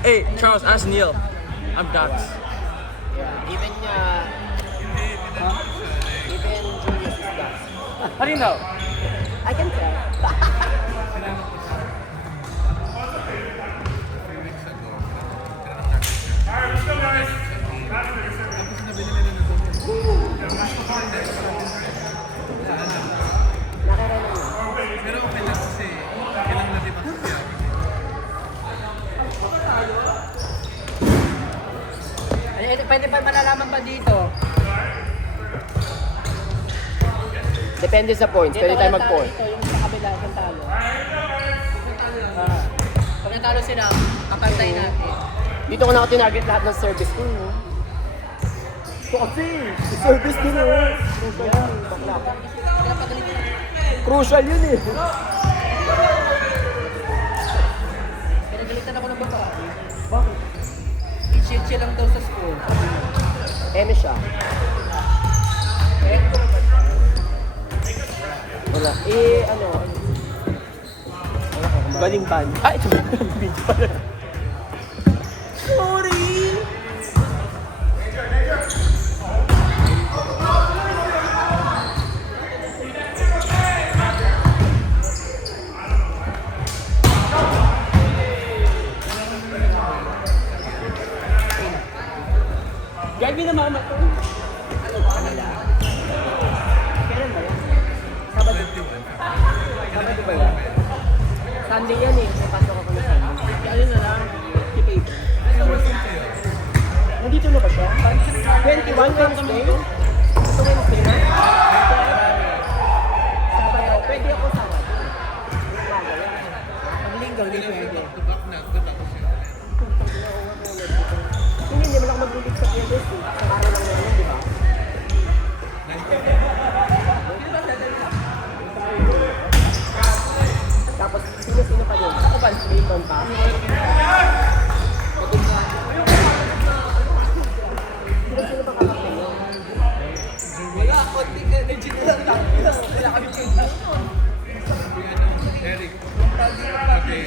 Hey, Charles, ask Neil. I'm Dax. Yeah, even Julius is Dax. How do you know? I can tell. Nakarelay na. Pero okay lang kasi kailangan natin magsasabi. Pwede pa malalaman ba dito? Depende sa points. Pwede tayo mag-point. Ito yung sa kabila, yung talo. Pag natalo sila, kapantay natin. Dito ko na ako tinarget lahat ng service ko. No? Ito kasi, service din oh. Crucial yun. Bakla. Kaya pagalitan na. Crucial yun eh. Pinagalitan ako ng babae. Bakit? I-chill lang daw sa school. Eme siya. Eh, Wala. Ano? Galing ban. Ay, ito ba? Video pala. Sorry! Gagi na mama to. Kailan ba yan? Sabado. Sabado ba yan? Sunday yan eh. May pasok ako na Sunday. ayun na lang. Si Paper. Nandito na ba siya? 21 Wednesday? Ito Wednesday na? Sabado. Pwede ako Sabado. Pag linggo, hindi pwede. Back na, tapos yun. Hindi mo lang mag-ulit sa PLS eh. Ang araw lang naman, di ba? Tapos, sino pa din? Ako ba? Clayton pa? Sino pa kakapin mo? Wala, konting energy na lang lang. Wala kami change. Eric. Okay.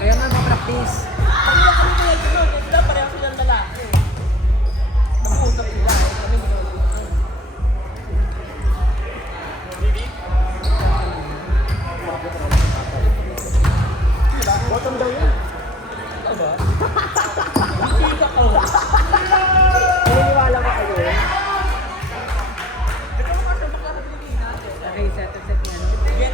Kaya nga ma-practice. Bottom daw yun. Naniniwala ka kayo eh. Okay, set yan.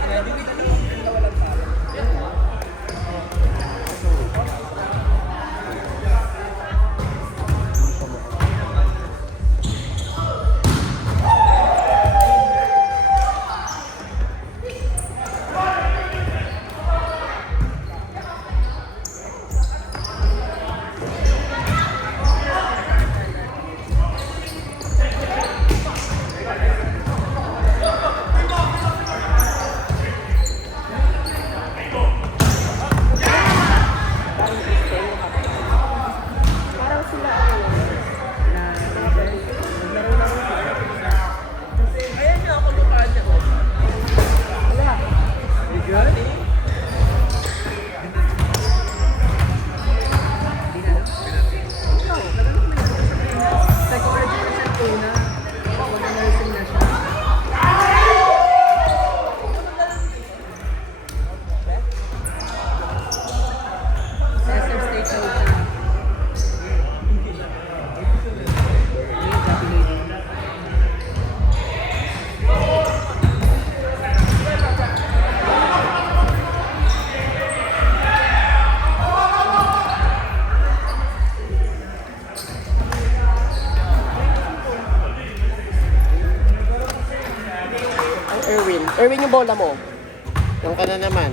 Parang sila ano. Ayan yung ako mukha niya. Wala. You good? Erwin yung bola mo. Yung ka na naman.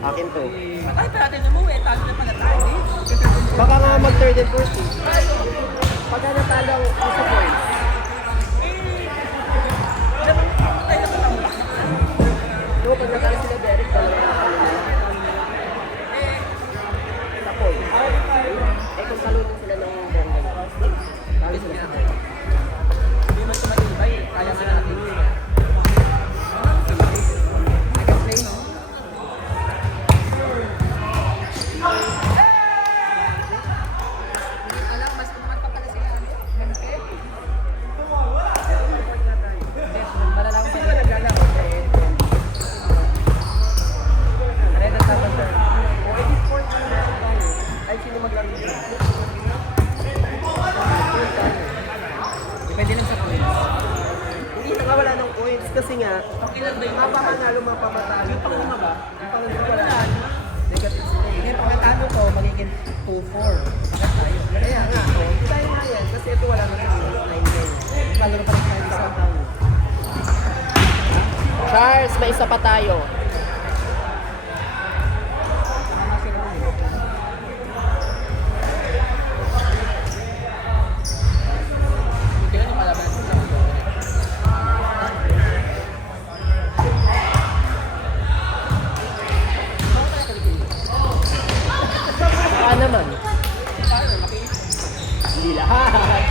Akin to. Patay pa natin umuwi. Tago na pala tayo eh. Baka nga mag third and fourth eh. Pagka natalo ang isa points. Patay na pala. No, pag natalo sila Derek, dalawa na kami. Kaya nga, tayo nga yan. Kasi ito wala na sa line game. Kalaro pa rin tayo sa town. Charles, may isa pa tayo. Baka naman. Hindi lahat.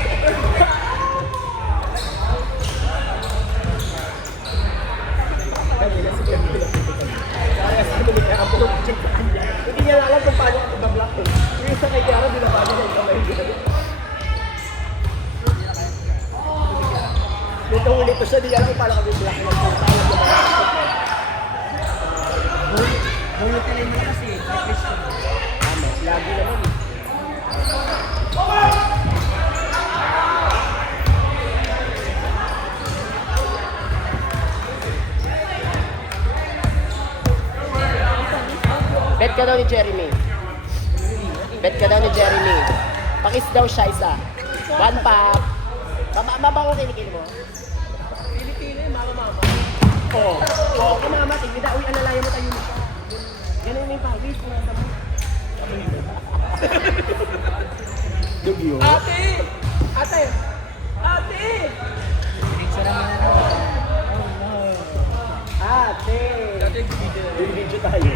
Hindi niya alam kung paano ako nag-block eh. Yung isa kay Kiara, binaba niya yung kamay niya. Nito ulit ko siya, di alam kung paano kami block ng tawag na mga. Hulog ka rin mo kasi, may question. Tama, lagi naman eh. Bet ka daw ni Jeremy. Bet ka daw ni Jeremy. Pakis daw siya isa. One pop. Mabango kinikil mo? Pili-pili, mama. Oo. Oo, kumama. Tingin na. Uy, alalayan mo tayo mo siya. Ganun yung pawis. Nasa mo. Dugyo. Ate! Ate! Ate! Picture naman na Ate! Ate, video. Yung video tayo.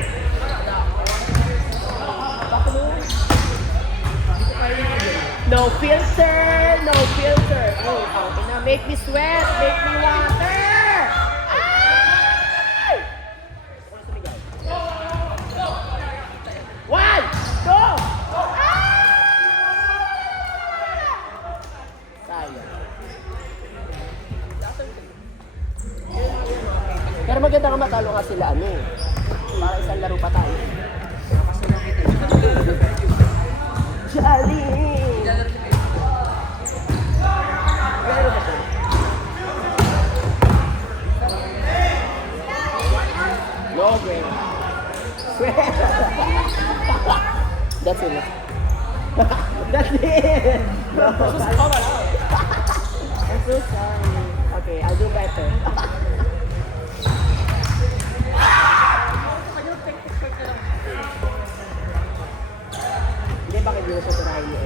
No filter! No filter! Oh, okay na. Make me sweat! Make me water! Ay! One! Two! Sayang. Pero maganda nga matalo nga sila ano eh. Para isang laro pa tayo. Jolly! Gano'n ba siya? No, Gwen. Swear! That's it. That's it! No, I'm so sorry. Okay, I'll do better. Hindi, bakit hindi mo siya tirahin niyo?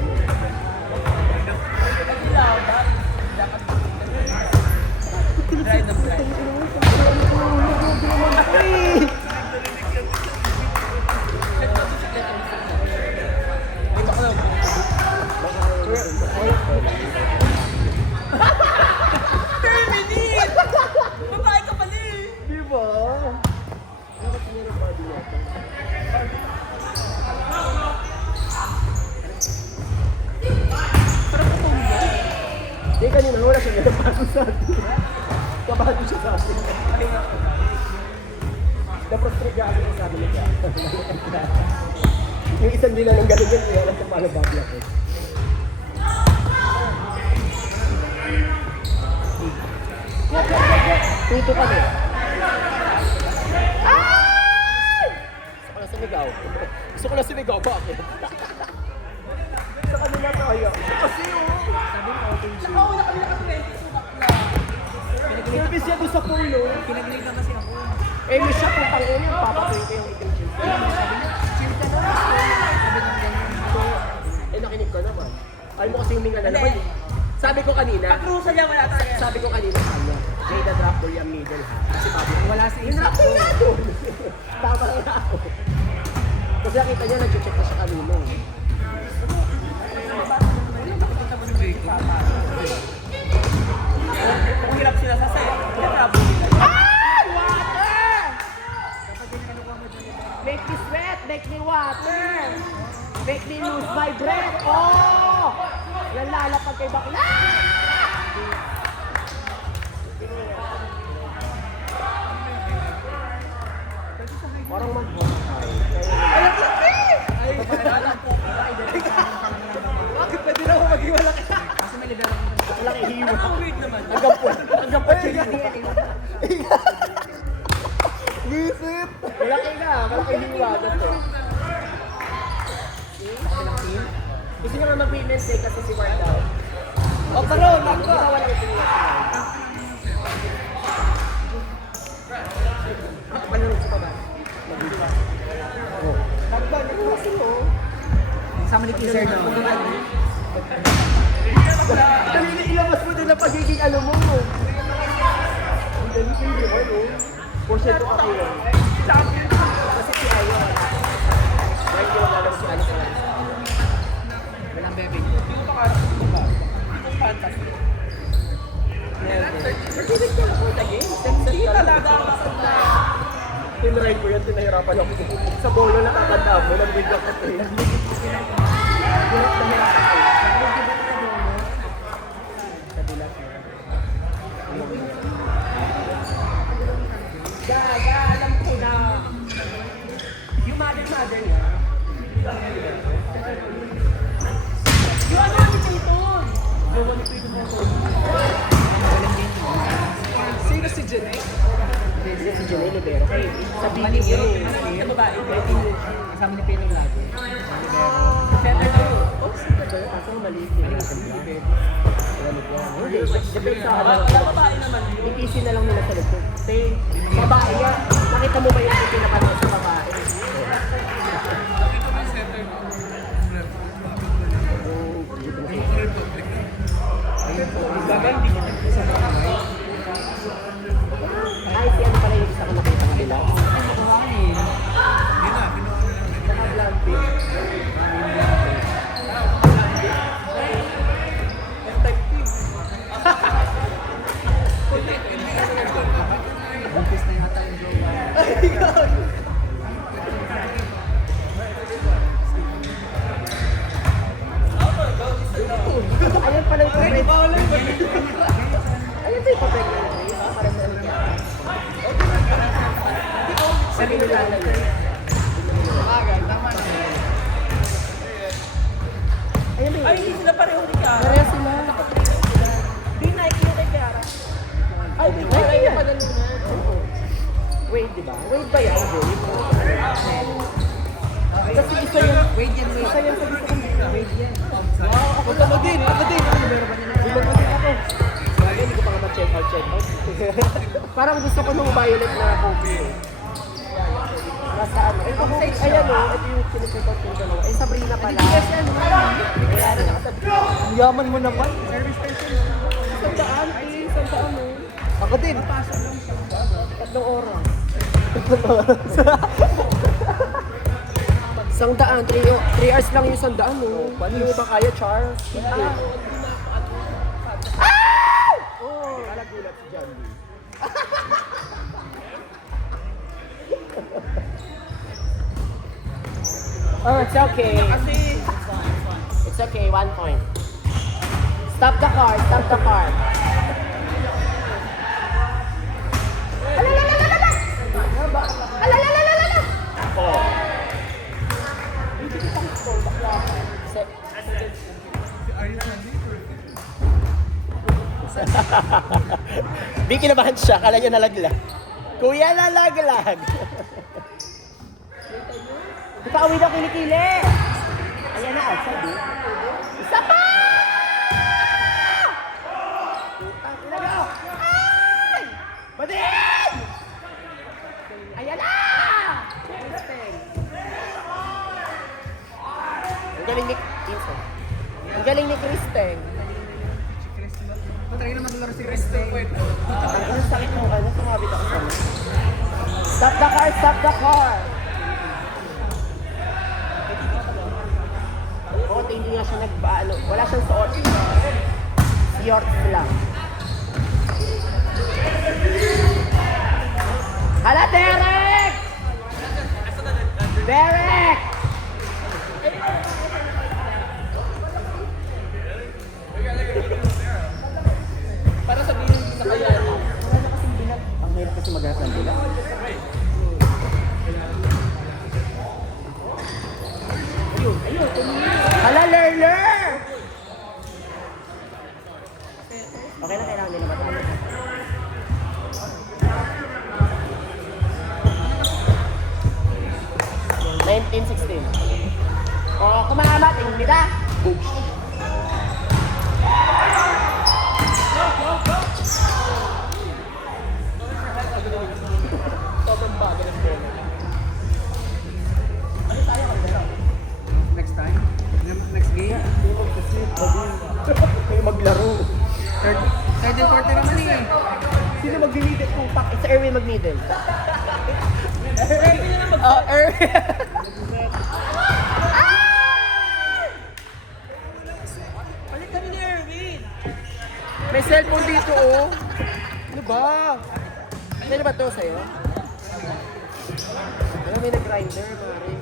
Try the try. Babae ka pala eh! Di ba? Dapat niya ng body natin. Hindi, kanina wala siya nagpago sa atin. Kabado siya sa atin. Na-frustrate ka ako sa amin niya. Yung isang nila nang gano'n yan, hindi alam kung paano body ako. Tuto kami. Ay! Gusto ko na sumigaw. Gusto ko na sumigaw. Bakit? Sa kanila tayo. Kasi Sabi mo, okay siya. Nakauna kami naka-20, subak na. service yan doon sa polo. Pinag-late na kasi ako. Eh, may siya pang tangin yun. Papatuloy ko yung itim chill. Chill ka na. Sabi ng ganyan. Eh, nakinig ka naman. Ayaw mo kasi huminga na naman. Sabi ko kanina, Pag-crucial yan, wala talaga. sabi ko kanina sa kanya, may the drop ball yung middle ha. Kasi Pablo, Wala sa isip hinapin ko. nga doon. Tama nga ako. Kasi nakita niya, nag-check na siya kanina. eh. Kung hirap sila sa sayo, pinag-rabo nila. Ay! Water! Make me sweat, make me water. Make me lose my breath. Oh! Lalapag kay bakla. Parang mag-hotay. Bakit pwede na ako maging malaki? Kasi may libero ko. Malaki hiwa. Ang weird naman. Hanggang po siya. Visit! Malaki na, malaki hiwa. Ganito. Gusto niya nga mag-women's day kasi si Mark daw. O, taro, Hindi nako. ka walang tingin na Panunod sa baba. Tagba, nagkasin mo. Sama ni Kizer daw. Kanina ilabas mo din ang pagiging ano mo. Ang dali ko yung ano. Porsyento ka kayo. Kasi si Ayo. Right yung alam si ano. Walang bebe. Nag-direct ko ako sa game. Hindi talaga ako sa tinry ko yan, tinahirapan ako. Sa bolo na kakanta mo, nag-wig ako sa iyo. Hirap na hirap ako. Gaga, alam ko na. Yung mother niya. Yung ano ni Peyton? Yung ano ni Peyton? Sino si Jeanette? Si Janelle Libero. Sa video yun eh. Sa babae. Kasama ni Pino lagi. Center na yun. Oh, center ba yun? Kaso maliit yun. Hindi, depende sa ano. Babae naman yun. Ipisi na lang nila sa likod. Babae yan. Nakita mo ba yung pinapanood sa babae? Ay, si ano pala yung isa ko nakita ng nila? Bumpis na yata yung jowa. Ayun pala yung papel. Ayun pa yung papel na yun. Para sa ano. Sabi nila na yun. Ayun ba yun? Ay, hindi sila pareho ni Kiara. Pareha sila. Di Nike yung kay Kiara. Ay, Nike yan. Wade, di ba? Wade ba yan? Kasi isa yan. Wait yan, wait. Isa yan sa gusto kong Wait yan. Wow, ako din. Ibang din ako. Sabi, hindi ko pa nga ma-check out. Parang gusto ko nung violet na coffee eh. Nasa ano. Ito kung, ayan o, ito yung sinucheck out yung dalawa. Eh, Sabrina pala. Kaya na nakasabrina. Ang yaman mo naman. Sandaan, sandaan o. Ako din. 3 oras. 100, 3 hours lang yung 100 o. Paano yung iba kaya, Charles? Oh, alagulat si John Lee. Oh, it's okay. It's okay, 1 point. Stop the car, stop the car. Oh. Di kinabahan siya, kala niya nalaglag. Kuya, nalaglag! Di pa uwi na kilikili! Ayan na, outside eh. Isa pa! Putang ina mo! Ay! Badin! Ayan na! Ang galing ni Kristen. Ang galing ni Kristen. Patay na maglaro si Reste. Ang sakit mo, ano, sumabit ako sa mga. Stop the car! Stop the car! Oo, hindi nga siya nagbaano. Wala siyang suot. Shorts lang. Hala, Derek! Derek! Para sabihin na kaya. Wala na kasing bilat. Ang mahirap kasi maghanap ng bilat. Ayun, hala, learner! Okay na, kailangan nila matalo. Oh, kumahamat, imida. Sobrang bagal ng bola. Next time? Next game? Kayo maglaro. Third and quarter naman eh. Sino mag-middle kung pak? It's Erwin mag-middle. Oh, Erwin. Balik kami ni Erwin. May cellphone dito, oh. Ano ba? Ano ba to sa'yo? Ano, may nag-grinder, mare.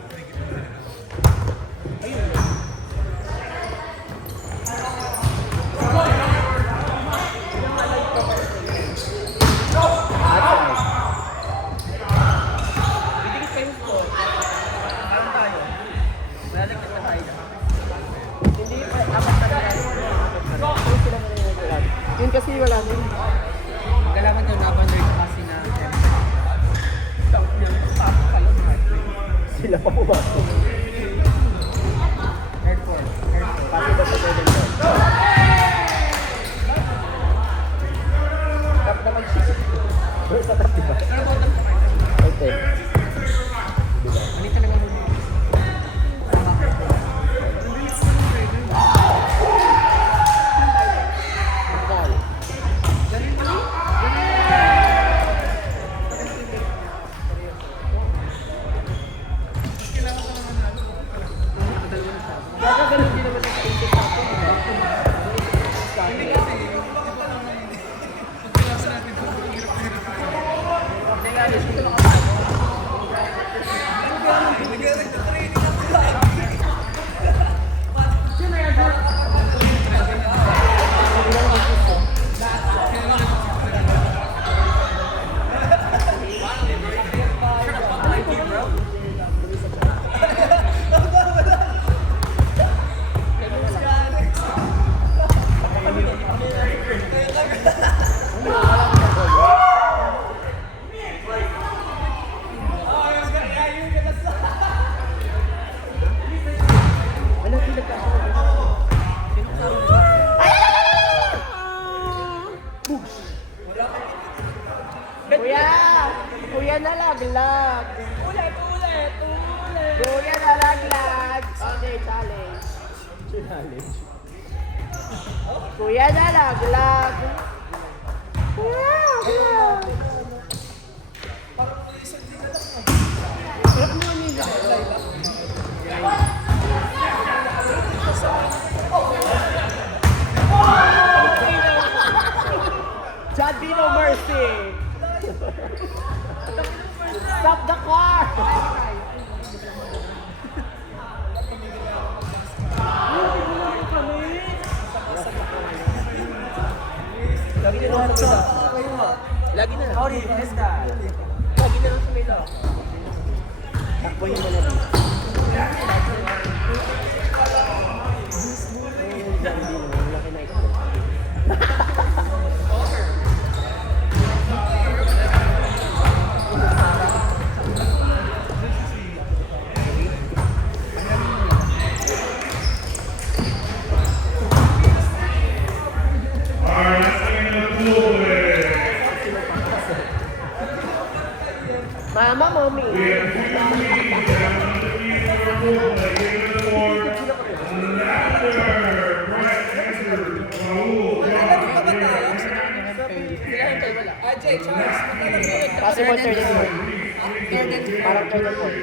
Hindi pa, apat na lang. Yun kasi wala din. Magalaman daw na Vander kasi na Sila pa pumasok. Third four. Pati ba sa pwede mo? Tap naman siya. Sa tap diba? Okay. Hindi talaga mo. Ball. Gagagaling din naman ang painting natin. Ano, pilag ka ako. Kuya! Kuya nalaglag! Ulit. Kuya nalaglag! Okay, challenge. Challenge. Kuya nalaglag! Kuya! Chad, be no mercy! Stop the car! Lagi na lang sa Mila. Lagi na lang. Howdy, Fiesta. Lagi na lang sa Mila. Takboy mo na dito. Laki na ito. Mama, mommy. Jay, Charles, magkano yun? Possible third and fourth. Parang third and fourth.